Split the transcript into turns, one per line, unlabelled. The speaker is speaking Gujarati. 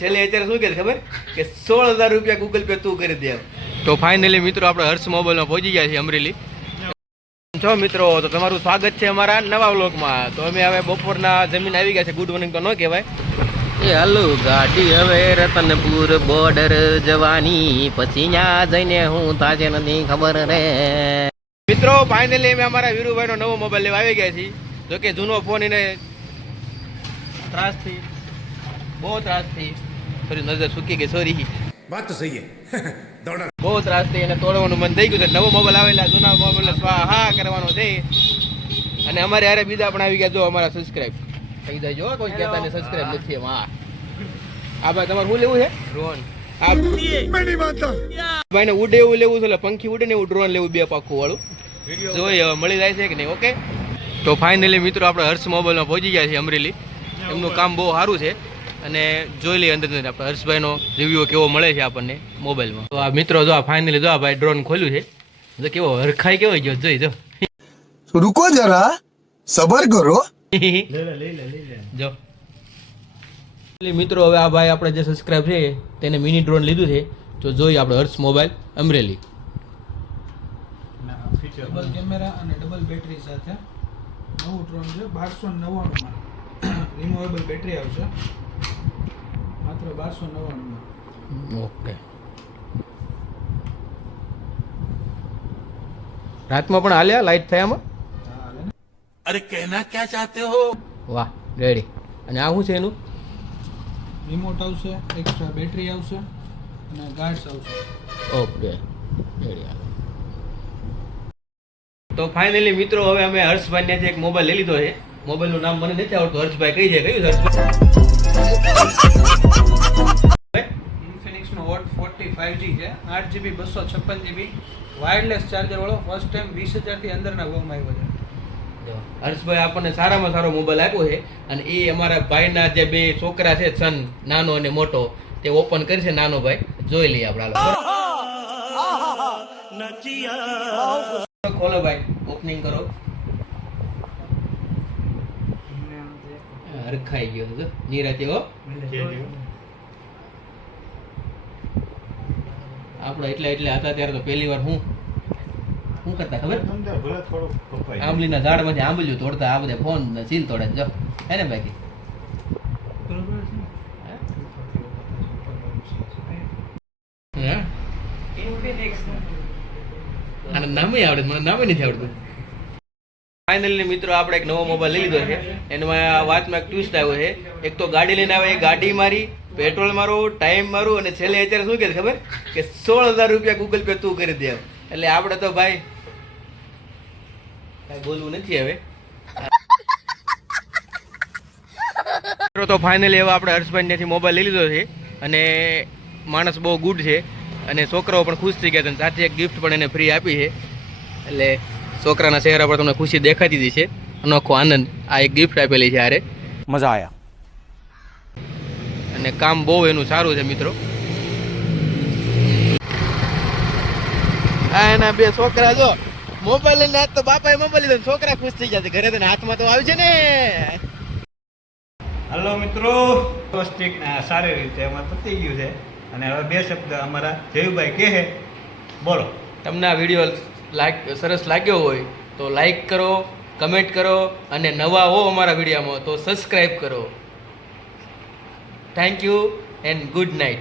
છેલ્લે અત્યારે શું કે ખબર? કે સોળ હજાર રૂપિયા ગૂગલ પે તું કરી દે તો ફાઇનલી મિત્રો આપણે હર્ષ મોબાઈલમાં પહોંચી ગયા છીએ અમરેલી. છો મિત્રો તો તમારું સ્વાગત છે અમારા નવા વ્લોગમાં. તો અમે હવે બપોરના જમીન આવી ગયા છે. ગુડ મોર્નિંગ તો ન કહેવાય.
એ હાલો ગાડી હવે રતનપુર બોર્ડર જવાની. પછી ત્યાં જઈને હું તાજે નથી ખબર રે.
મિત્રો ફાઇનલી અમે અમારા વીરુભાઈનો નવો મોબાઈલ લેવા આવી ગયા છીએ. જોકે જૂનો ફોન એને ત્રાસથી બહુ ત્રાસ થઈ. થોડી નજર સૂકી ગઈ સોરી
વાત તો સહી દોડા
બહુ ત્રાસ થઈ અને તોડવાનું મન થઈ ગયું છે. નવો મોબાઈલ આવેલા જૂના મોબાઈલ હા કરવાનો છે. અને અમારે યારે બીજા પણ આવી ગયા જો અમારા સબસ્ક્રાઇબ થઈ જાય જો કોઈ કહેતા ને સબસ્ક્રાઇબ નથી એમ હા. આ ભાઈ તમારે શું લેવું છે? ડ્રોન આ ભાઈને ઉડે એવું લેવું છે પંખી ઉડે ને એવું ડ્રોન લેવું બે પાખું વાળું. જોઈએ હવે મળી જાય છે કે નહીં ઓકે તો ફાઇનલી મિત્રો આપણે હર્ષ મોબાઈલમાં પહોંચી ગયા છે અમરેલી. એમનું કામ બહુ સારું છે. અને જોઈ લઈએ અંદર આપણે હર્ષભાઈનો રિવ્યુ કેવો મળે છે આપણને મોબાઈલમાં. તો આ મિત્રો જો આ ફાઇનલી જો આ ભાઈ ડ્રોન ખોલ્યું છે જો કેવો હરખાઈ કેવો ગયો જોઈ જો.
રૂકો જરા સબર કરો.
જો. મિત્રો હવે આ ભાઈ આપણે જે સબસ્ક્રાઇબ છે તેને મિની ડ્રોન લીધું છે. તો જોઈએ આપણે Harsh mobile Amreli.
Double camera અને ડબલ બેટરી સાથે નવું ડ્રોન છે બારસો નવ્વાણુંમાં. રિમુવેબલ બેટરી આવશે. માત્ર બારસો નવ્વાણું
ઓકે. રાતમાં પણ હાલ્યા? લાઈટ થયામાં
અરે કહેના ક્યાં ચાહતે હો?
વાહ રેડી અને આ શું છે એનું?
રિમોટ આવશે એક્સ્ટ્રા બેટરી આવશે અને ગાર્ડ્સ આવશે.
ઓકે રેડી તો ફાઇનલી મિત્રો હવે અમે હર્ષભાઈને જે એક મોબાઈલ લઈ લીધો છે. મોબાઈલનું નામ મને નથી આવડતું. હર્ષભાઈ કઈ છે કયું હર્ષભાઈ?
ફાઇવ જી છે. આઠ જીબી બસો છપ્પન જીબી વાયરલેસ ચાર્જર વાળો ફર્સ્ટ ટાઈમ વીસ હજારથી અંદરના વોગમાં આવ્યો છે.
હર્ષભાઈ આપણને સારામાં સારો મોબાઈલ આપ્યો છે અને એ અમારા ભાઈના જે બે છોકરા છે સન નાનો અને મોટો તે ઓપન કરશે નાનો ભાઈ. જોઈ લઈએ આપણા. ખોલો ભાઈ ઓપનિંગ કરો. હરખાઈ ગયો નિરાતી નિરાતે હો. આપણે એટલે એટલે હતા ત્યારે તો પહેલી વાર હું શું કરતા ખબર? આંબલીના ઝાડમાંથી આંબલીઓ તોડતા આ બધા ફોન ને સીલ તોડે. જો હે ને બાકી? હે? આને નામે આવડે મને નામે નથી આવડતું. ફાઇનલી મિત્રો, આપણે એક નવો મોબાઈલ લઈ લીધો છે. એમાં વાતમાં એક ટ્વિસ્ટ આવ્યો છે. એક તો ગાડી લઈને આવે ગાડી મારી પેટ્રોલ મારું ટાઈમ મારું, અને છેલ્લે અત્યારે શું કહે ખબર? કે સોળ હજાર રૂપિયા ગૂગલ પે તું કરી દે એટલે આપણે તો ભાઈ, કાંઈ બોલવું નથી હવે. મિત્રો, તો ફાઇનલી હવે આપણે હર્ષભાઈ ત્યાંથી મોબાઈલ લઈ લીધો છે. અને માણસ બહુ ગુડ છે. અને છોકરાઓ પણ ખુશ થઈ ગયા છે. સાથે એક ગિફ્ટ પણ એને ફ્રી આપી છે. એટલે છોકરાના ચહેરા પર તમને ખુશી દેખાતી હતી છે. અનોખો આનંદ આ એક ગિફ્ટ આપેલી છે હારે.
મજા આવ્યા
અને કામ બહુ એનું સારું છે મિત્રો. આ એના બે છોકરા જો મોબાઈલ લઈને તો બાપાએ મોબાઈલ લીધો છોકરા ખુશ થઈ જશે ઘરે તને હાથમાં તો આવશે ને.
હલો મિત્રો. સ્ટીક સારી રીતે એમાં પતી ગયું છે. અને હવે બે શબ્દ અમારા જયુભાઈ કે બોલો.
તમને આ વીડિયો લાઈક સરસ લાગ્યો હોય તો લાઈક કરો કમેન્ટ કરો અને નવા હો અમારા વિડીયામાં તો સબસ્ક્રાઈબ કરો. Thank you and good night